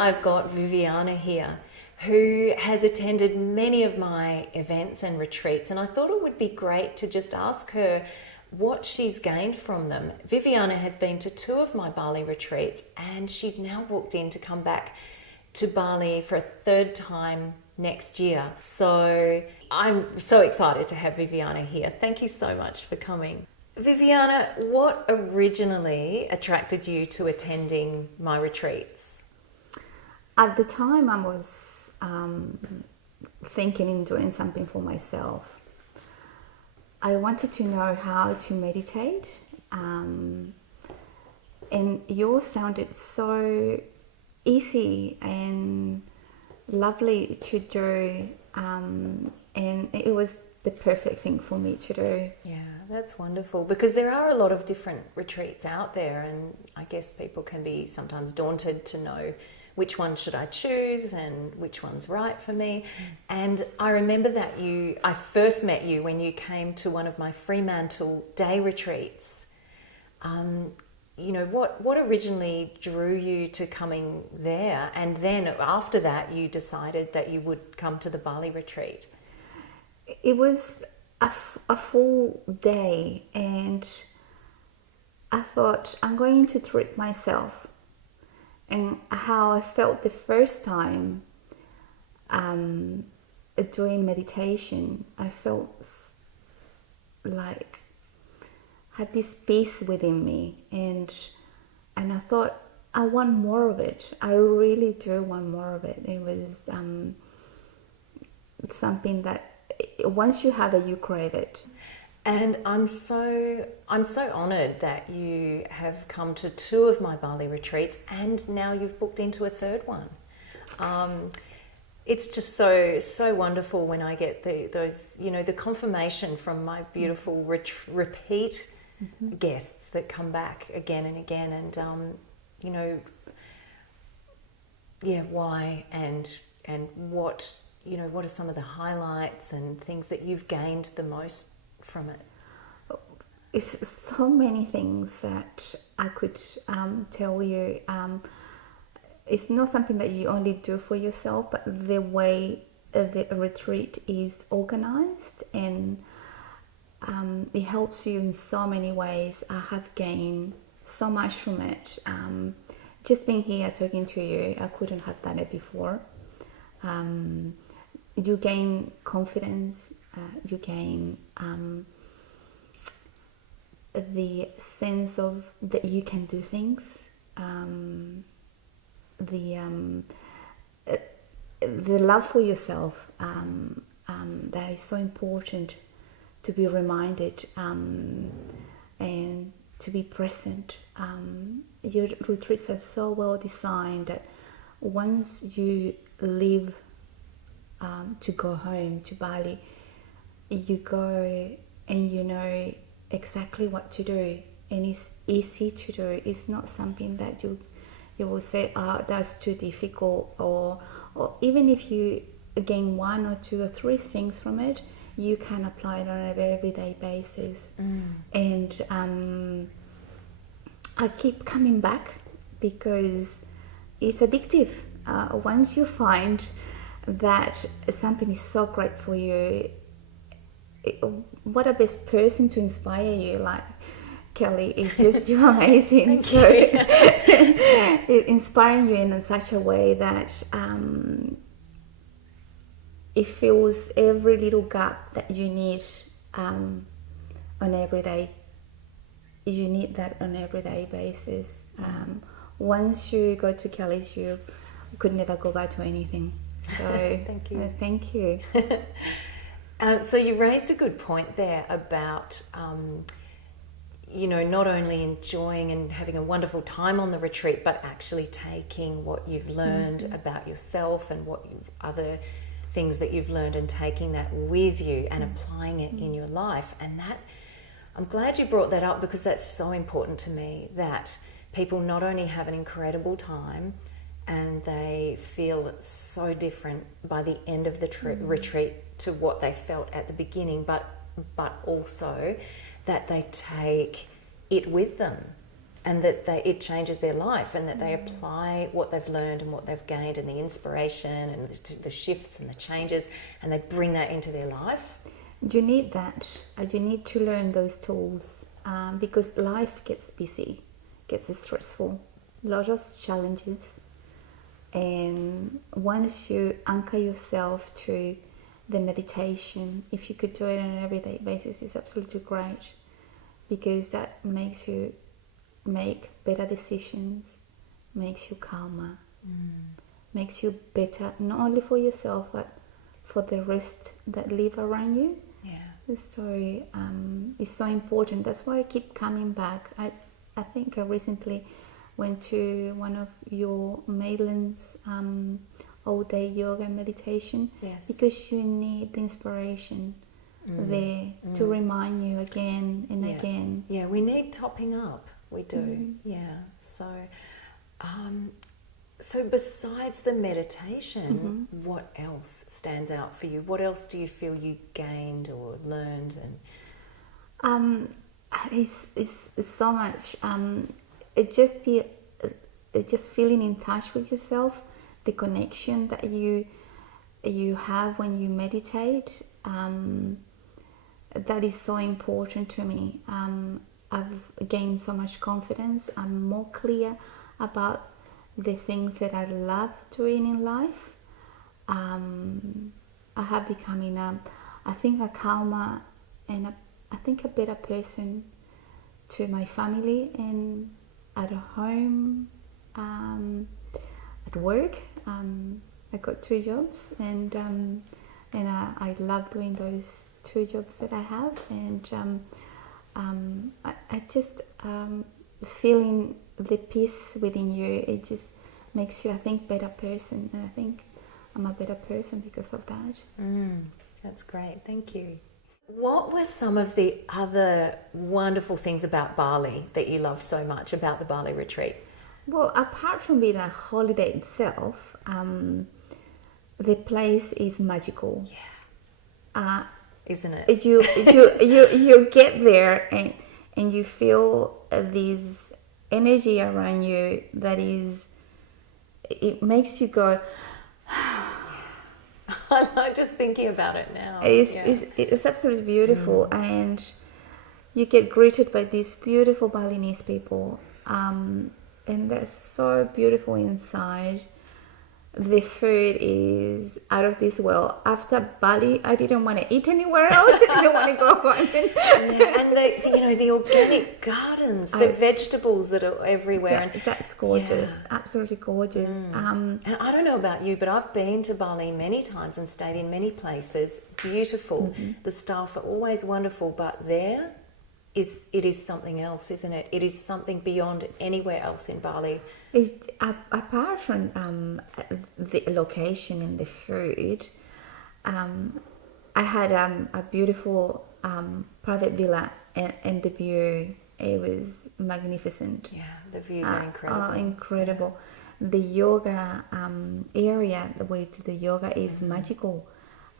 I've got Viviana here, who has attended many of my events and retreats, and I thought it would be great to just ask her what she's gained from them. Viviana has been to 2 of my Bali retreats, and she's now booked in to come back to Bali for a 3rd time next year. So I'm so excited to have Viviana here. Thank you so much for coming. Viviana, what originally attracted you to attending my retreats? At the time, I was thinking in doing something for myself. I wanted to know how to meditate, and yours sounded so easy and lovely to do, and it was the perfect thing for me to do. Yeah, that's wonderful, because there are a lot of different retreats out there, and I guess people can be sometimes daunted to know which one should I choose and which one's right for me. And I remember that I first met you when you came to one of my Fremantle day retreats. You know, what originally drew you to coming there? And then after that, you decided that you would come to the Bali retreat. It was a full day, and I thought, I'm going to treat myself. And how I felt the first time doing meditation, I felt like had this peace within me, and I thought, I want more of it. I really do want more of it. It was something that once you have it, you crave it. And I'm so honoured that you have come to 2 of my Bali retreats, and now you've booked into a 3rd one. It's just so wonderful when I get those, you know, the confirmation from my beautiful repeat guests that come back again and again, and you know, yeah, why and what, you know, what are some of the highlights and things that you've gained the most from it? It's so many things that I could tell you. It's not something that you only do for yourself, but the way the retreat is organized, and it helps you in so many ways. I have gained so much from it. Just being here talking to you, I couldn't have done it before. You gain confidence, you gain the sense of that you can do things, the love for yourself, that is so important to be reminded, and to be present. Your retreats are so well designed that once you leave to go home to Bali, you go and you know exactly what to do, and it's easy to do. It's not something that you will say, that's too difficult, or even if you gain 1 or 2 or 3 things from it, you can apply it on an everyday basis. And I keep coming back because it's addictive. Once you find that something is so great for you, what a best person to inspire you, like Kelly. It's just, you're amazing. So inspiring you in such a way that it fills every little gap that you need on every day. You need that on an everyday basis. Once you go to Kelly's, you could never go back to anything. So thank you. Thank you. So you raised a good point there about, you know, not only enjoying and having a wonderful time on the retreat, but actually taking what you've learned about yourself and other things that you've learned, and taking that with you and applying it in your life. And that, I'm glad you brought that up, because that's so important to me, that people not only have an incredible time and they feel so different by the end of the retreat to what they felt at the beginning, but also that they take it with them and that it changes their life, and that they apply what they've learned and what they've gained and the inspiration and the shifts and the changes, and they bring that into their life. You need that. You need to learn those tools because life gets busy, gets stressful, a lot of challenges. And once you anchor yourself to the meditation, if you could do it on an everyday basis, it's absolutely great, because that makes you make better decisions, makes you calmer, makes you better, not only for yourself, but for the rest that live around you. Yeah. So it's so important. That's why I keep coming back. I think I recently went to one of your Maitland's all-day yoga meditation. Yes. Because you need the inspiration there to remind you again and again. Yeah, we need topping up. We do. Yeah. So, so besides the meditation, what else stands out for you? What else do you feel you gained or learned? And it's so much. It's just feeling in touch with yourself, the connection that you have when you meditate. That is so important to me. I've gained so much confidence. I'm more clear about the things that I love doing in life. I have becoming I think a calmer and I think a better person to my family and at home, at work. I got 2 jobs and I love doing those 2 jobs that I have, and I just feeling the peace within you. It just makes you, I think, better person, and I think I'm a better person because of that. That's great, thank you. What were some of the other wonderful things about Bali that you love so much about the Bali retreat? Well, apart from being a holiday itself, the place is magical. Yeah. Isn't it? You get there and you feel this energy around you that is, it makes you go. I like just thinking about it now. It's absolutely beautiful, and you get greeted by these beautiful Balinese people, and they're so beautiful inside. The food is out of this world. After Bali, I didn't want to eat anywhere else. I didn't want to go home. And the organic gardens, the vegetables that are everywhere. That's gorgeous. Absolutely gorgeous. And I don't know about you, but I've been to Bali many times and stayed in many places. Beautiful. The staff are always wonderful, but it is something else, isn't it? It is something beyond anywhere else in Bali. Apart from the location and the food, I had a beautiful private villa, and the view, it was magnificent. Yeah, the views are incredible. Incredible. The yoga area, the way to the yoga is magical.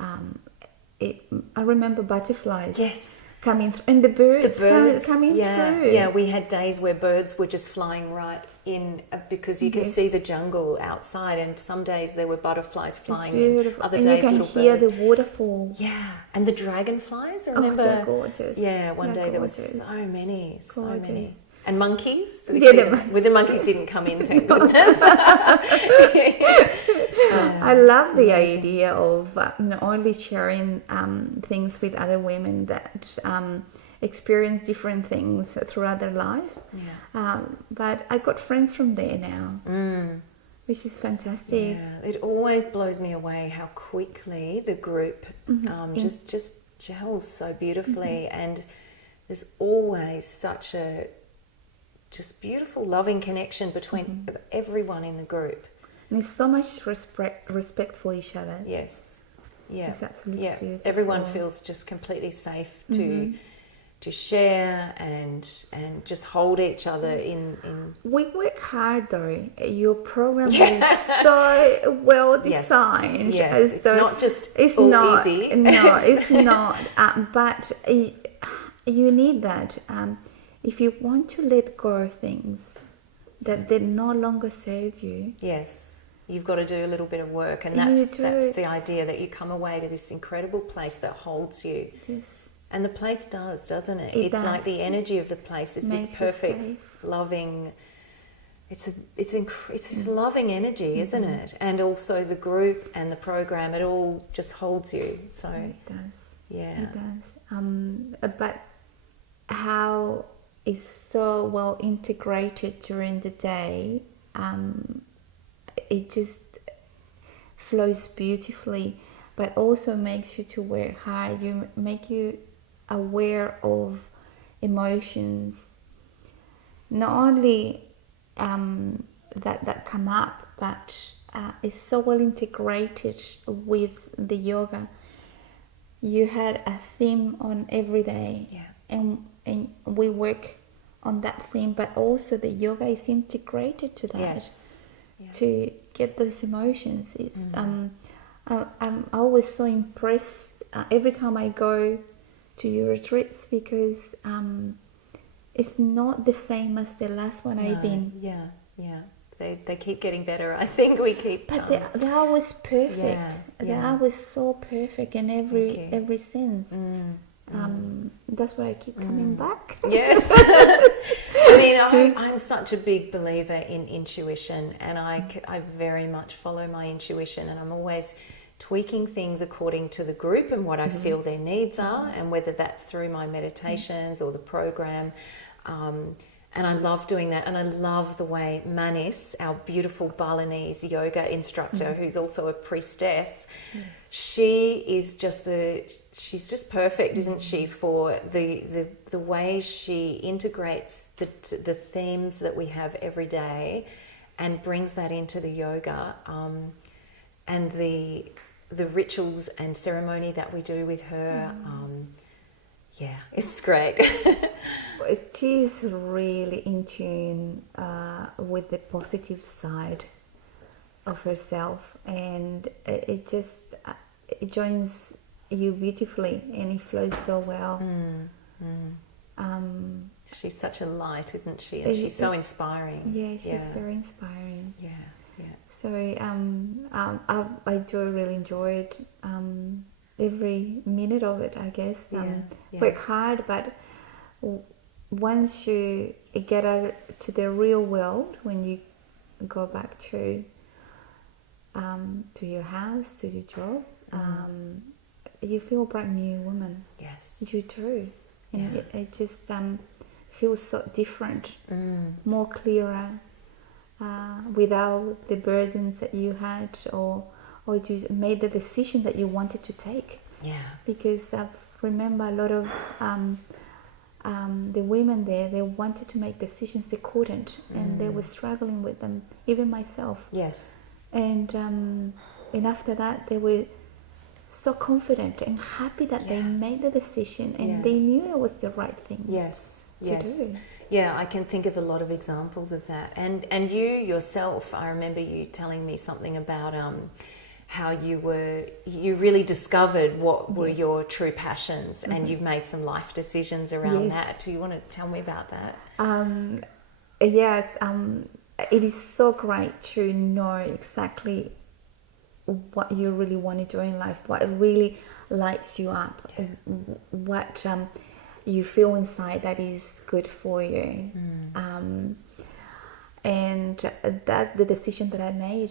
I remember butterflies. Yes. Coming through, and the birds coming through. Yeah, we had days where birds were just flying right in because you can see the jungle outside, and some days there were butterflies flying in. Other and days, you can little hear birds. the waterfall. Yeah, and the dragonflies. I remember. They're gorgeous. Yeah, one day there were gorgeous. so many. Gorgeous. And monkeys. The monkeys didn't come in, thank goodness. I love the idea of not only sharing things with other women that experience different things throughout their life. Yeah. But I got friends from there now, which is fantastic. Yeah, it always blows me away how quickly the group just gels so beautifully, and there's always such a just beautiful, loving connection between everyone in the group. And there's so much respect for each other. Yes. Yeah. It's absolutely beautiful. Everyone feels just completely safe to share and just hold each other in. We work hard though. Your program is so well designed. Yes. It's not just easy. No, it's not. But you need that. if you want to let go of things that no longer serve you, yes, you've got to do a little bit of work, and that's the idea, that you come away to this incredible place that holds you. Yes. And the place does, doesn't it? It It's does. like the energy of the place is Makes this you perfect, safe. loving. It's this loving energy, isn't it? And also the group and the program, it all just holds you. So It does. yeah, It does. But how is so well integrated during the day, it just flows beautifully, but also makes you to work hard. Make you aware of emotions, not only that come up, but is so well integrated with the yoga. You had a theme on every day, and we work on that theme, but also the yoga is integrated to that. yes, To get those emotions. It's I'm always so impressed every time I go to your retreats, because it's not the same as the last one I've been. Yeah. They keep getting better. I think we keep. But they're always perfect. Yeah. They're always so perfect in every sense. That's why I keep coming back. Yes. I mean, I'm such a big believer in intuition, and I very much follow my intuition, and I'm always tweaking things according to the group and what I feel their needs are, and whether that's through my meditations or the program. And I love doing that, and I love the way Manis, our beautiful Balinese yoga instructor, who's also a priestess, she's just perfect, isn't she, for the way she integrates the themes that we have every day and brings that into the yoga, and the rituals and ceremony that we do with her. Yeah, it's great. She's really in tune with the positive side of herself, and it joins you beautifully, and it flows so well. She's such a light, isn't she? And she's so inspiring. Yeah, she's very inspiring. Yeah. So I do really enjoy it. Every minute of it, I guess. Work hard, but once you get out to the real world, when you go back to your house, to your job, you feel a brand new woman. Yes, you do, and it just feels so different, more clearer, without the burdens that you had, or you made the decision that you wanted to take. Yeah. Because I remember a lot of the women there, they wanted to make decisions, they couldn't, and they were struggling with them, even myself. Yes. And after that, they were so confident and happy that they made the decision, and they knew it was the right thing. Yes. to do. Yeah, I can think of a lot of examples of that. And you yourself, I remember you telling me something about how you really discovered what were your true passions, and you've made some life decisions around that. Do you want to tell me about that? Yes, it is so great to know exactly what you really want to do in life, what really lights you up, what you feel inside that is good for you. And that the decision that I made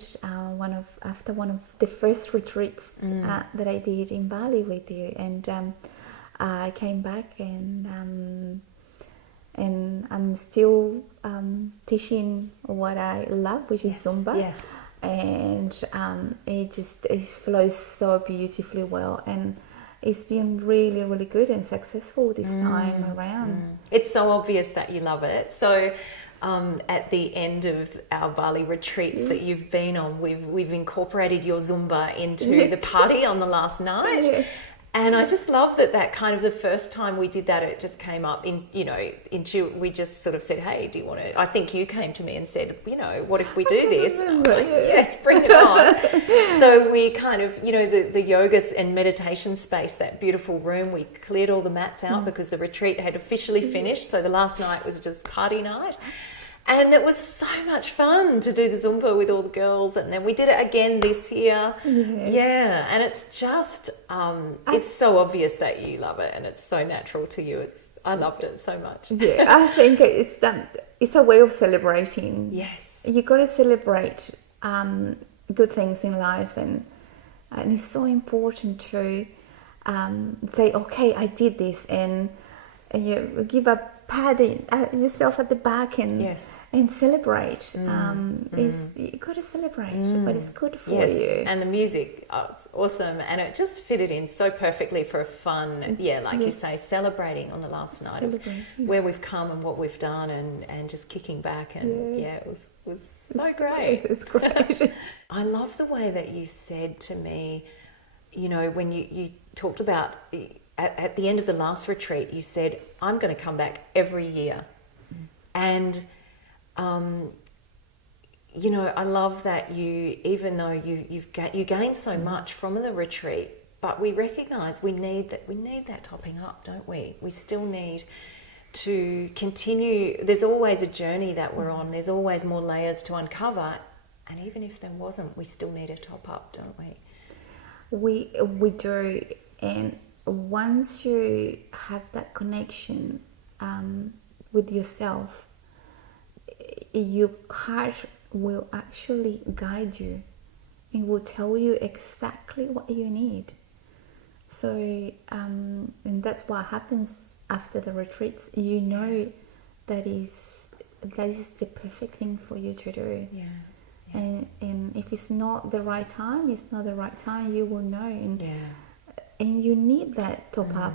after one of the first retreats that I did in Bali with you, and I came back, and I'm still teaching what I love, which is Zumba. Yes. And it flows so beautifully well, and it's been really, really good and successful this time around. It's so obvious that you love it. So at the end of our Bali retreats that you've been on, we've incorporated your Zumba into the party on the last night. And I just love that kind of the first time we did that, it just came up we just sort of said, hey, do you want to, I think you came to me and said, what if we do this? And I was like, yes, bring it on. So we kind of, the yoga and meditation space, that beautiful room, we cleared all the mats out because the retreat had officially finished. So the last night was just party night. And it was so much fun to do the Zumba with all the girls. And then we did it again this year. Yes. Yeah. And it's just, it's so obvious that you love it and it's so natural to you. I loved it so much. Yeah, I think it's a way of celebrating. Yes. You got to celebrate good things in life. And it's so important to say, okay, I did this. And you give a pat yourself at the back and celebrate. You got to celebrate, but it's good for you. And the music, it's awesome, and it just fitted in so perfectly for a fun, you say, celebrating on the last night of where we've come and what we've done, and just kicking back, and it was so great. It's great. I love the way that you said to me, when you talked about. At the end of the last retreat, you said, I'm going to come back every year. And, I love that even though you gained so much from the retreat, but we recognise we need that topping up, don't we? We still need to continue. There's always a journey that we're on. There's always more layers to uncover. And even if there wasn't, we still need a top up, don't we? We do. And once you have that connection with yourself, your heart will actually guide you and will tell you exactly what you need. So, and that's what happens after the retreats. That is the perfect thing for you to do. Yeah. And if it's not the right time, it's not the right time. You will know. And you need that top up,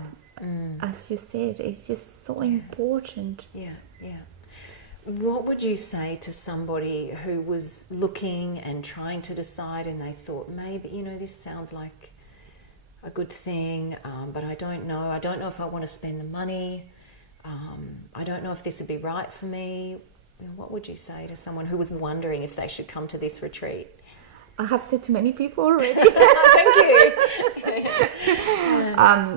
as you said. It's just so important. Yeah. What would you say to somebody who was looking and trying to decide, and they thought, maybe, this sounds like a good thing, but I don't know. I don't know if I want to spend the money. I don't know if this would be right for me. What would you say to someone who was wondering if they should come to this retreat? I have said to many people already. Thank you.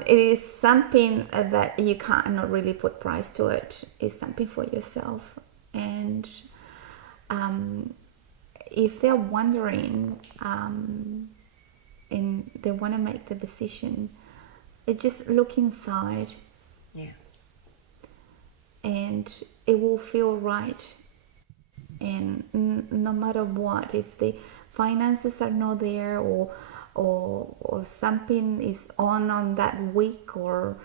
It is something that you cannot really put price to it. It's something for yourself. And if they're wondering and they want to make the decision, just look inside. Yeah. And it will feel right. And no matter what, if the finances are not there or something is on that week, or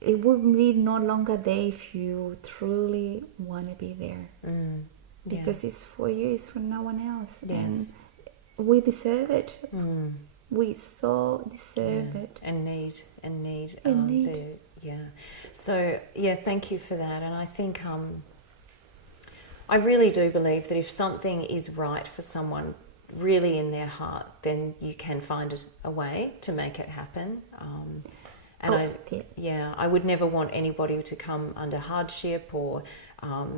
it will be no longer there if you truly want to be there. Because it's for you, it's for no one else. Yes. And we deserve it. We so deserve it. And need. So thank you for that. And I think I really do believe that if something is right for someone really in their heart, then you can find a way to make it happen. I would never want anybody to come under hardship, or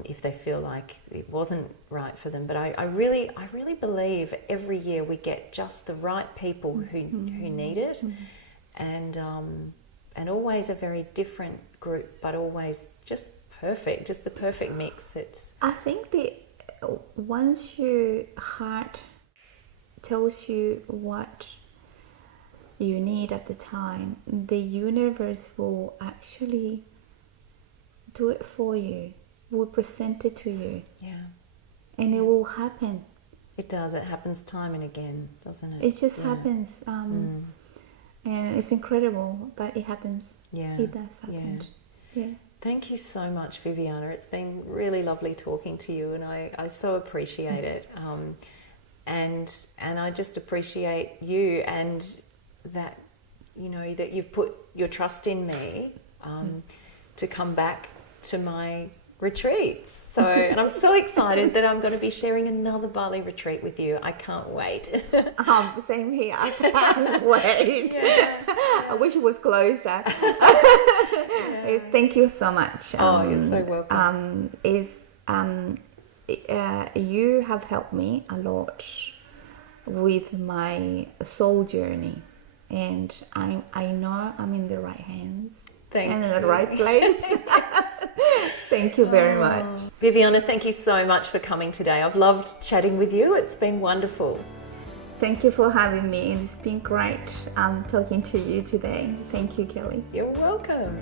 if they feel like it wasn't right for them. But I really believe every year we get just the right people who need it, and always a very different group, but always just perfect, just the perfect mix. I think once your heart tells you what you need at the time, the universe will actually do it for you, will present it to you. And it will happen. It does. It happens time and again, doesn't it? It just happens. And it's incredible, but it happens. It does happen. Thank you so much, Viviana. It's been really lovely talking to you, and I so appreciate it. And I just appreciate you, and that that you've put your trust in me to come back to my retreats. So, and I'm so excited that I'm going to be sharing another Bali retreat with you. I can't wait. Same here. I can't wait. I wish it was closer. Thank you so much. You're so welcome. You have helped me a lot with my soul journey, and I know I'm in the right hands and in the right place. Thank you very much. Viviana, thank you so much for coming today. I've loved chatting with you. It's been wonderful. Thank you for having me. It's been great talking to you today. Thank you, Kelly. You're welcome.